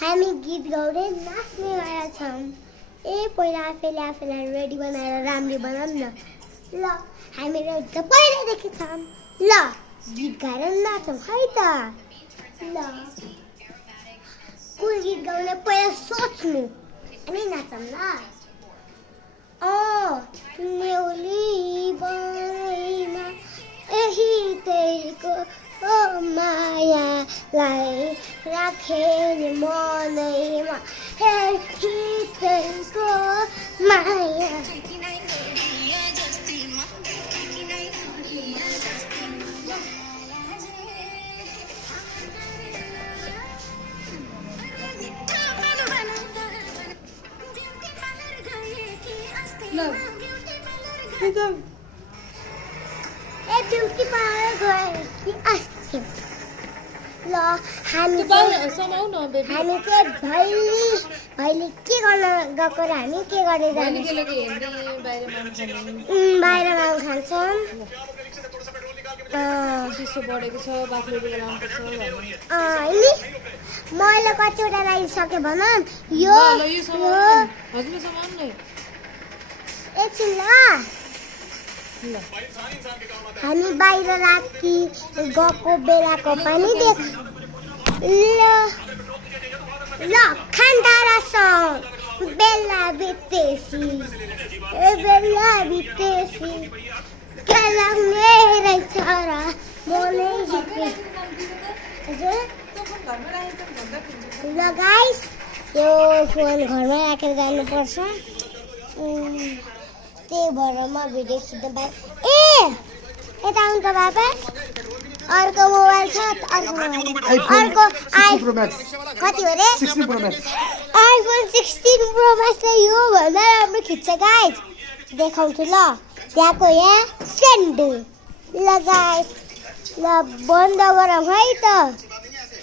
हामी गीत गाउँदै नाच्नेवाला छौँ। पहिला आफैलाई रेडी बनाएर राम्ररी बनाऊँ न। ल हामी रेडी त पहिल्यैदेखि छौँ। ल गीत गाएर नाचौँ है त। ल कुन गीत गाउने पहिला सोच्नु अनि नाचौँ ल। न्युली बनैमा यही तेरीको मायालाई राखे नि मनैमा यही तेरीको माया। ब्युटी पार्लर गए कि अस्ति। ल हामी चाहिँ भैली के गर्न गएको र हामी के गर्ने जाने बाहिर माउ खान्छौँ। मैले कतिवटा लगाइसकेँ भन यो एकछिन ल। हामी बाहिर राखी गएको बेलाको पनि देख। ल खन्डारा बेला बितेसी के लाग्ने रहेछ र मोनै जिते। ल गाइस यो फोन घरमा राखेर जानुपर्छ। त्यही भएर म भिडियो खिच्न पाएँ। यता आउनु त बाबा। अर्को मोबाइल छ अर्को कति हो रे आइफोन 16 प्रो म्याक्सले यो भन्दा राम्रो खिच्छ गाइस। देखाउँछु ल त्यहाँको यहाँ सेन्ड। ल गाइस ल बन्द गरौँ है त।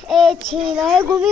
एकछिन है घुमी